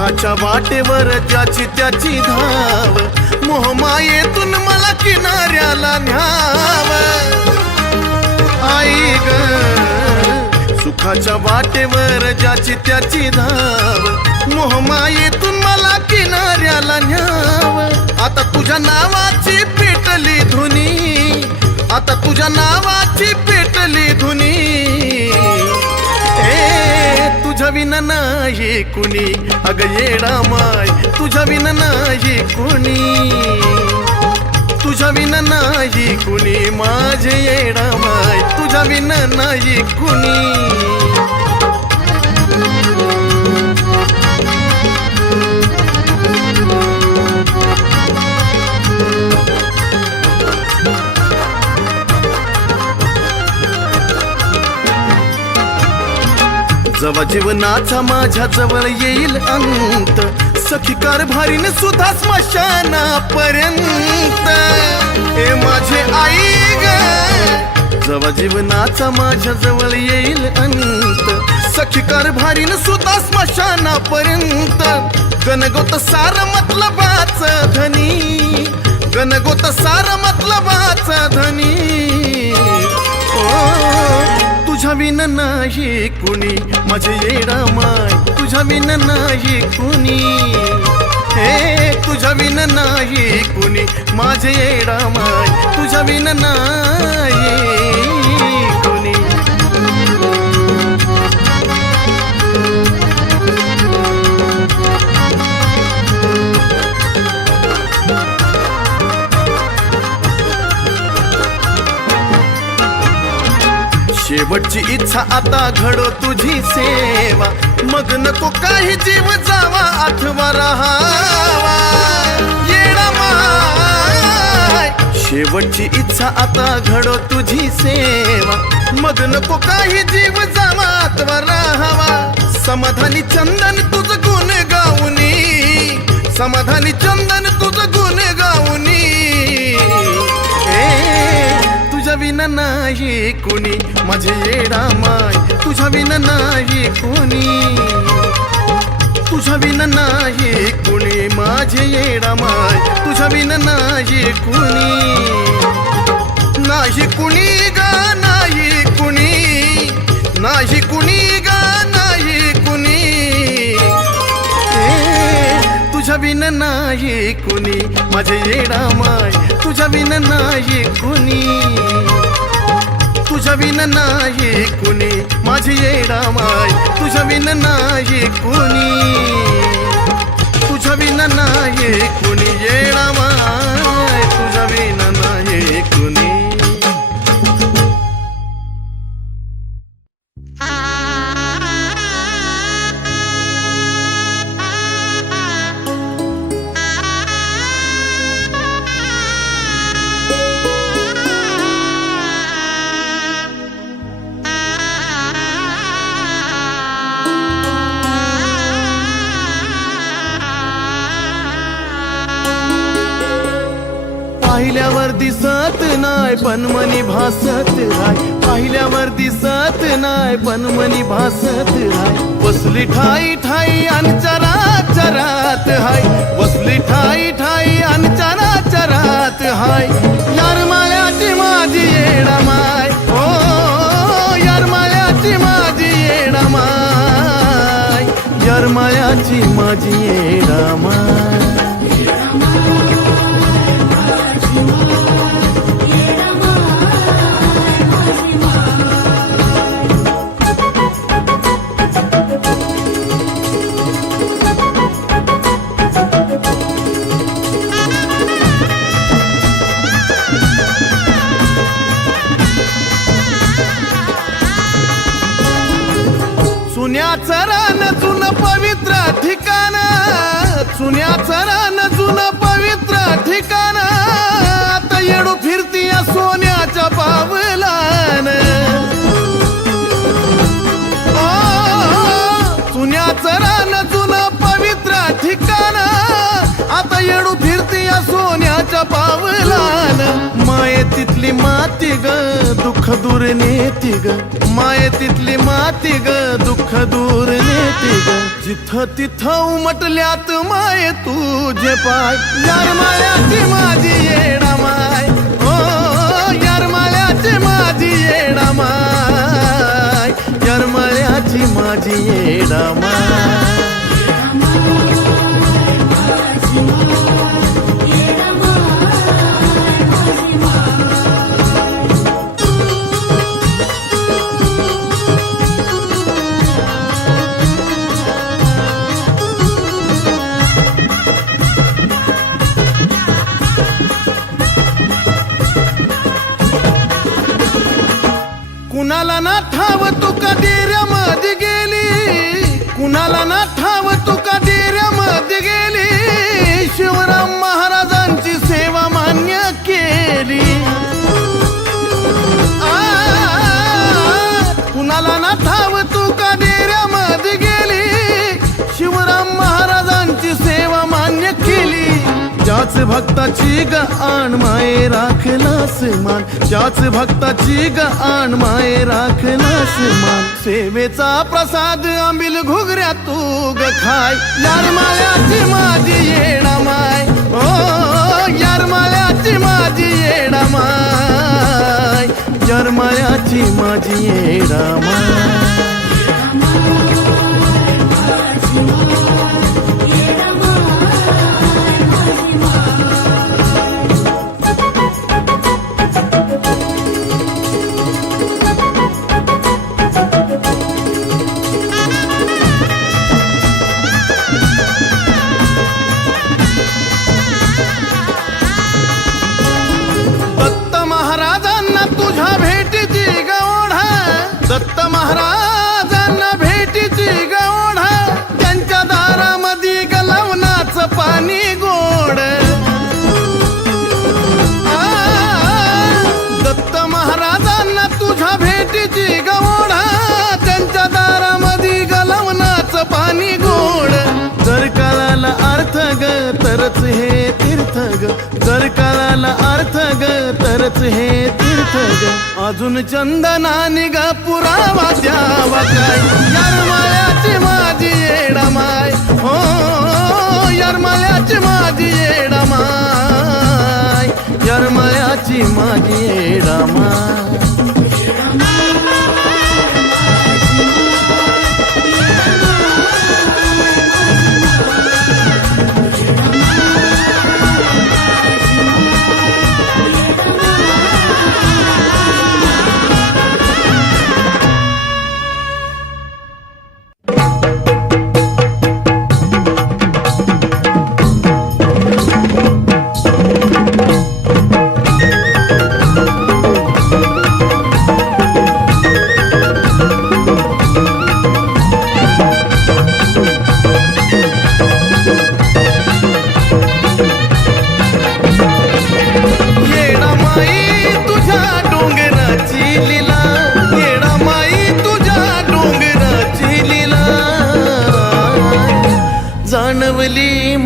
सुखाच्या वाटेवर ज्याची त्याची धाव मोहमायेतून मला किनाऱ्याला न्याव. आई ग सुखाच्या वाटेवर ज्याची त्याची धाव मोहमायेतून मला किनाऱ्याला न्याव. आता तुझ्या नावाची पेटली धुनी आता तुझ्या नावाची पेटली धुनी. तुझ्या विन नाही कुणी. अग येडा माय तुझ्या विन नाही कुणी. तुझ्या विन नाही कुणी. माझे येडा माय तुझ्या विन नाही कुणी. जवा जीवनाचा माझ्या जवळ येईल अंत. सखी कारभारीन सुद्धा स्मशानापर्यंत. हे माझे आई ग. जवा जीवनाचा माझ्या जवळ येईल अंत. सखी कारभारीन सुद्धा स्मशानापर्यंत. गणगोत सार मतलबाच धनी. गणगोत सार मतलबाच धनी. ओ तुझ्या विन नाही कुणी. माझे येडा माय तुझ्या विन नाही कुणी. हे तुझ्या विन नाही कुणी. माझे येडा माय तुझ्या विन नाही. शेवटची इच्छा आता घडो तुझी सेवा. मग नको काही जीव जावा आठवा राहावा. येडा माय. शेवटची इच्छा आता घडो तुझी सेवा. मग नको काही जीव जावा आठवा राहावा. समाधानी चंदन तुझ गुण गाऊनी. समाधानी चंदन तुझ गुण गाऊनी. तुझ्या विना नाही कोणी. माझे येडा माय तुझ्या विना नाही कोणी. तुझ्या विना नाही कोणी. माझे येडा माय तुझ्या विना नाही कोणी. नाही कुणी गा, नाही कुणी. नाही कुणी गा विन नाही कुणी. माझे येडा माय तुझ्या विन नाही कुणी. तुझ्या विन नाही कुणी. माझे येडा माय तुझ्या विन नाही कुणी. तुझ्या विन नाही कुणी येडा माय तुझ्या विन नाही कुणी. पण मनी भासत राय. पाहिल्यावर दिसत नाय पण मनी भासत राय. बसली ठाई ठाई आणि चरा चरात हाय. बसली ठाई ठाई आणि चरा चरात हाय. यार माल्याची माझी येणा माय. ओ यार माल्याची माझी येणा माय. यार मायाची माझी येणा माय. माझ्या पावलान मायेतीतली माती ग दुःख दूर नेती ग. तिथली माती ग दुःख दूर नेती ग. जिथं तिथं उमटल्यात माय तुझे पाय. यार मायाची माझी येणा माय. ओ यार मायाची माझी येणा माय. यार मायाची माझी येणा माय. ठाव तू मध्ये ज्याच भक्ताची ग आण माये राखलास मान. ज्याच भक्ताची ग आण माये राखलास मान. सेवेचा प्रसाद आंबिल घुगऱ्या तू ग खाय. यार मायाची माझी येणा माय. ओ यार मायाची माझी येणा माय. यार मायाची माझी येणा माय. येडा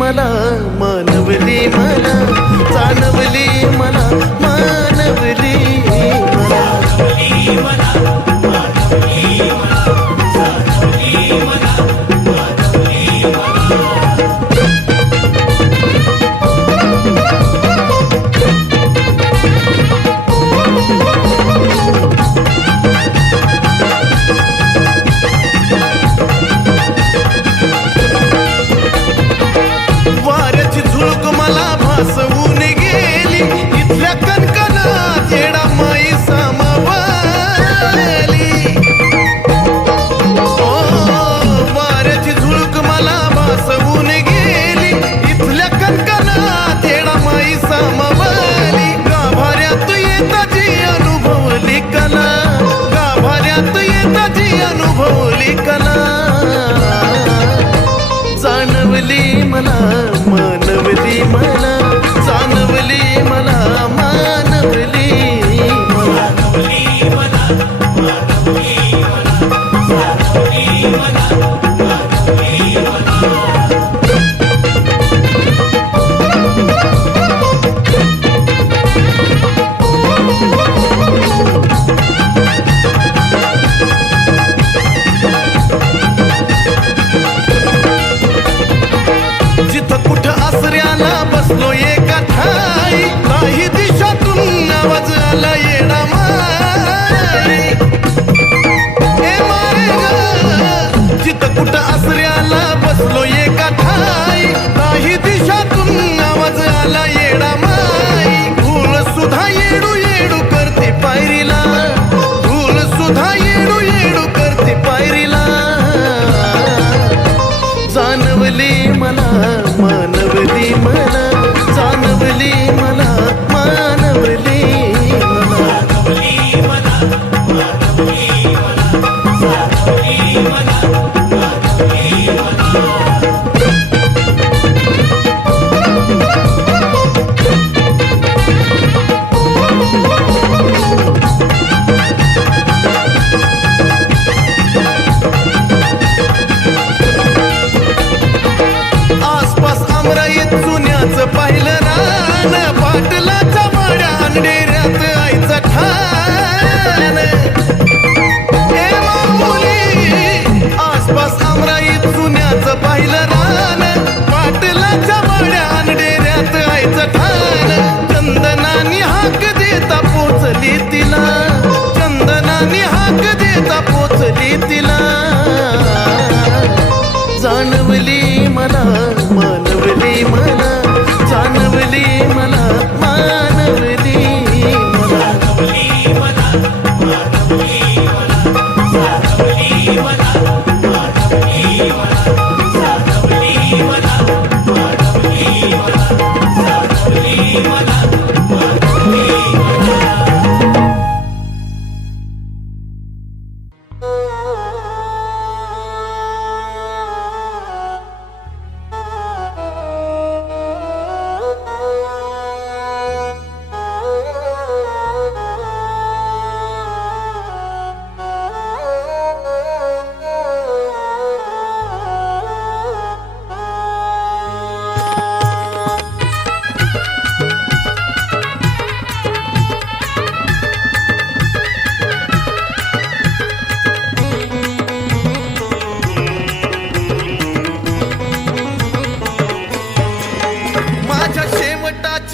கமல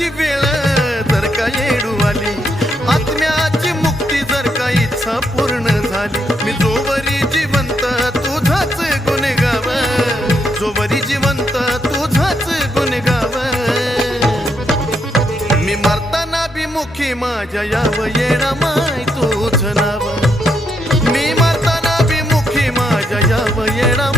मुक्तीची वेळ जर का येडू आली आत्म्याची मुक्ती जर का इच्छा पूर्ण झाली मी जोवरी जिवंत तुझाच गुण गाव जोवरी जिवंत तुझाच गुण मी मरताना बिमुखी माझ्या याव येणा माय तुझ नाव. मी मरताना बिमुखी माझ्या याव येणा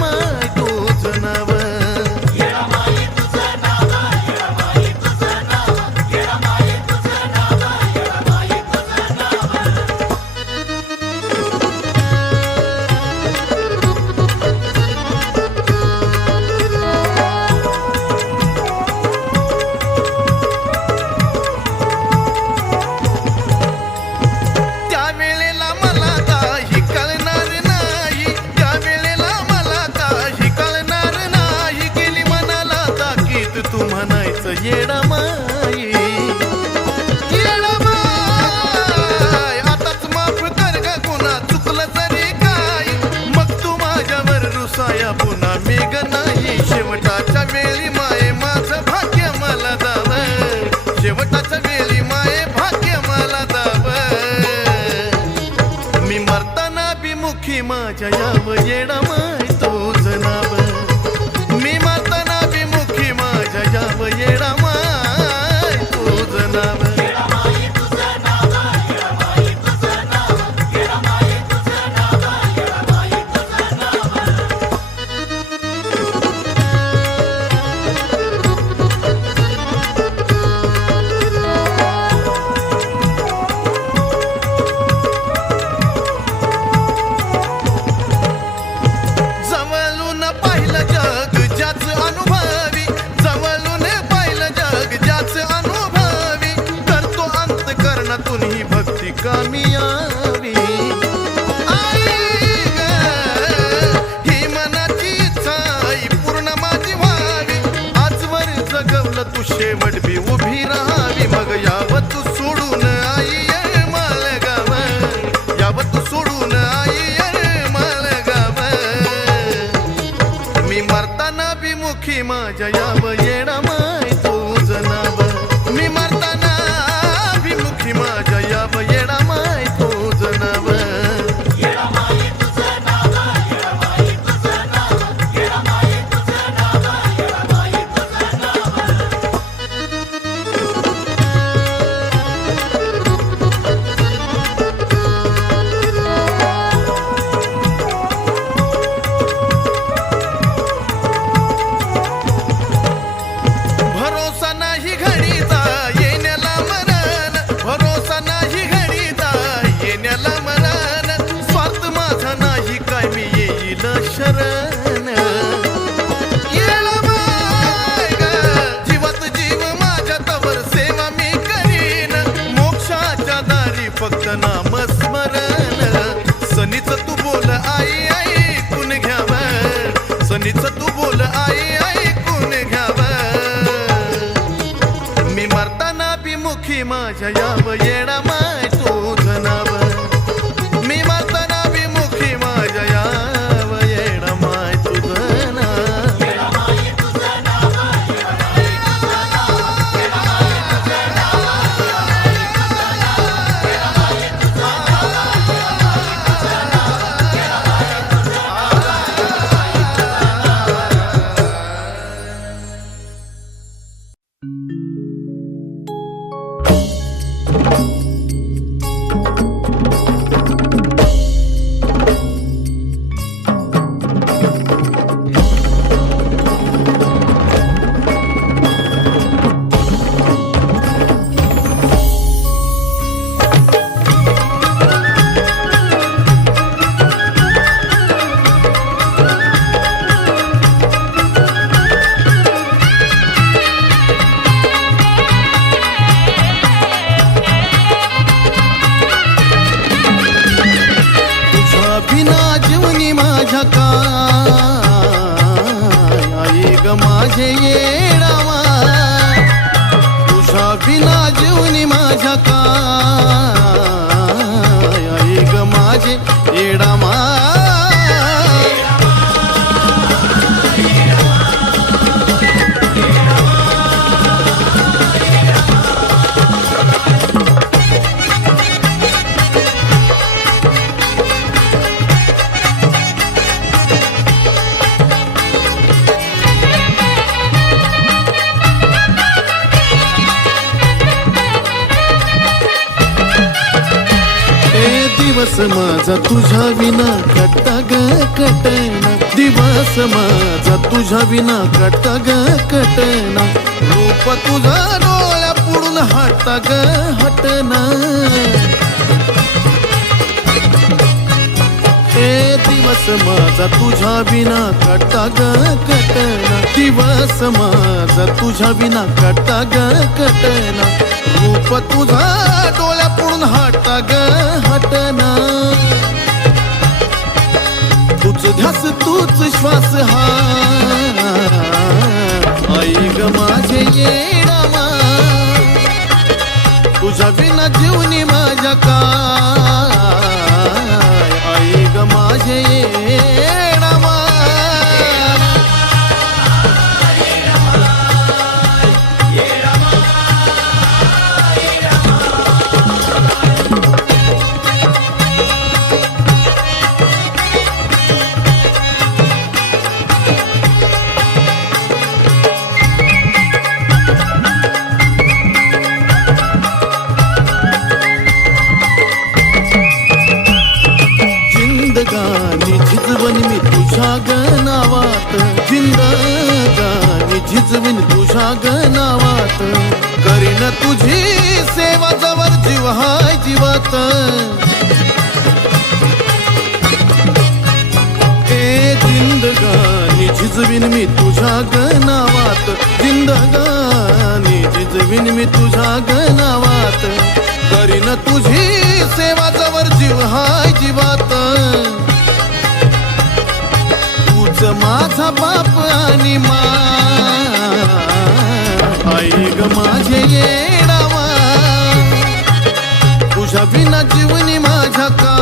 ஜயவ இடம माझा तुझ्या विना कट्टा ग कटना. दिवस माझा तुझ्या विना कट्टा ग कटना. रूप तुझा डोळ्या पुढून हटा ग हटना. ए दिवस माझा तुझ्या विना कट्टा ग कटना. दिवस माझा तुझ्या विना कट्टा ग कटना. रूप तुझा डोळ्या पुढून हटा ग हटना. हस तूच श्वास हा तुझी सेवा जवळ जीव हाय जीवात. ए जिंदगानी झिजविन मी तुझ्या गनावात. जिंदगानी झिजविन मी तुझ्या गनावात. करीन तुझी सेवा जवळ जीव हाय जीवात. तूच माझा बाप आणि मा. आई ग माझे येडावा. तुझ्या विना जीवनी माझ्या का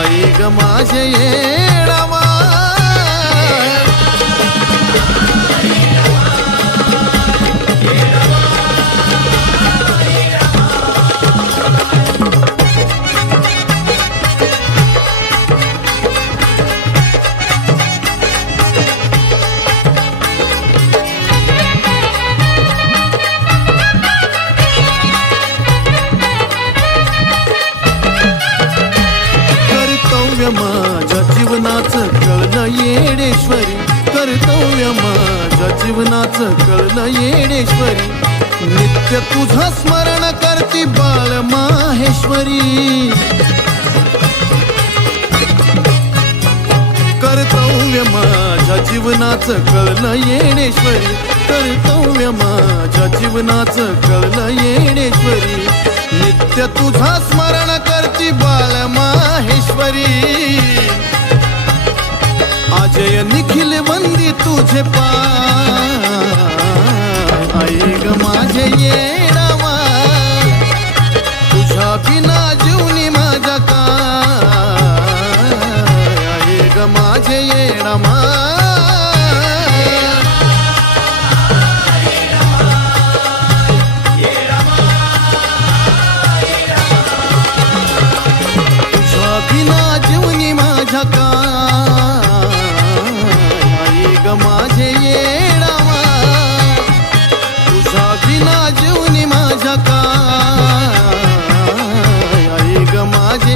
आई ग माझे येडावा. माहेश्वरी कर्तव्य माझ्या जीवनाचं कळलं येणेश्वरी. कर्तव्य माझ्या जीवनाचं कळलं येणेश्वरी. नित्य तुझा स्मरण करती बाळ माहेश्वरी. अजय निखिल वंदी तुझे पा आई ग माझे येडावा माझे येडामा जीवनी माझ्या ग माझे येडावा तुझ्या बिना जीवनी माझ्या काय ग माझे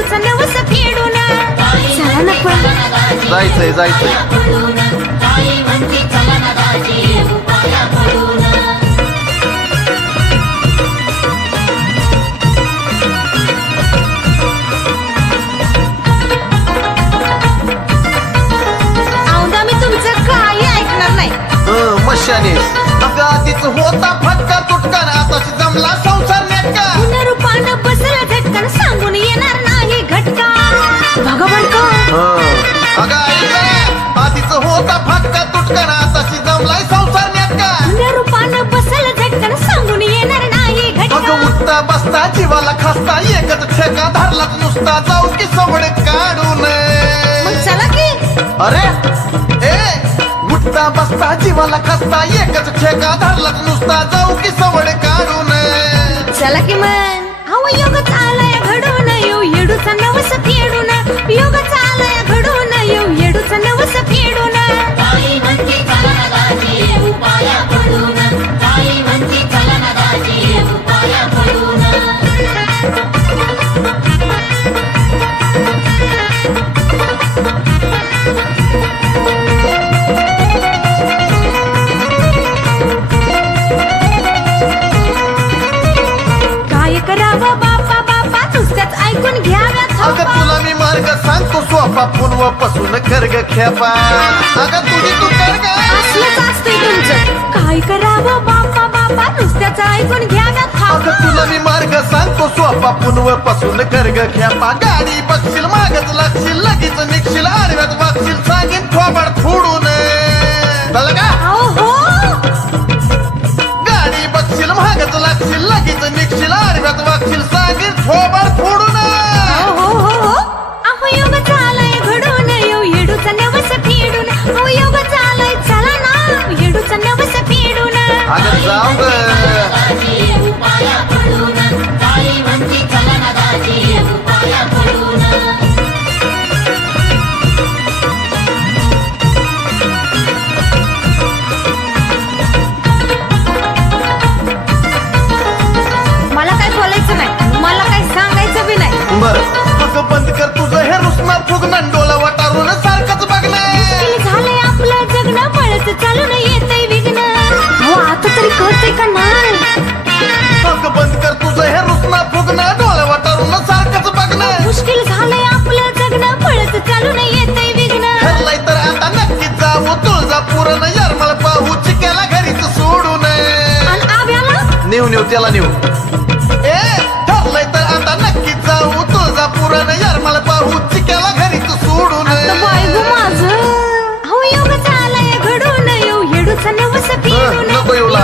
येडूचा नवस फेडून चला ना पण जायचंय. जायचंय मी तुमचं काही ऐकणार नाही? हं, होता आधीच होता फटका तुटका ना आताशी जमलाय संसार नेटका पुनरुपानं बसलं झटकन सांगून येणार नाही अगं घटका उठता बसता जीवाला खसता एकच ठेका धरलाच नुसता. जाऊ की सवड काढून. चला की. अरे ए उठता बसता जीवाला खसता एकच ठेका धरलाच नुसता. जाऊ की सवड काढून. चला की मग. अहो योग चालाय घडून. येऊ येडूचा नवस फेडून. योग चालाय घडून. येडूचा नवस फेडून काय करावं बापा बापा नुसत्याच ऐकून घ्याव्यात अगं तुला मी मार्ग सांगतो सोपा पूर्वपासून कर ग खेपा. अगं तुझी तू कर ग असलंच असतंय तुमचं. काय करावं बापा बापा नुसत्याच ऐकून घ्याव्यात अगं तुला मी मार्ग सांगतो सोपा पासून ग खेपा. गाडी बघशील मागच लागशील लगेच निघशील आडव्यात वागशील सांगेन थोबाड फोडून. झालं का? अहो हो. गाडी बघशील मागच लागशील लगेच निघशील आडव्यात वागशील सांगेन थोबाड फोडून. वाटारून सारखंच बघणं. मुश्किल झालंय आपलं जगणं? पळत चालून येतंय विघ्न. अहो आता तरी कळतंय का नाही? बंद कर तुझं हे रुसना फुगणं. डोळा वाटारून सारखंच बघणं मुश्किल झालंय आपलं जगणं. पळत चालून येतंय विघ्न. ठरलंय तर आता नक्कीच जाऊ. तुळजापूरनं यरमळ पाहू. चिक्याला घरीच सोडून. आणि आव्याला नेऊ नेऊ त्याला नेऊ.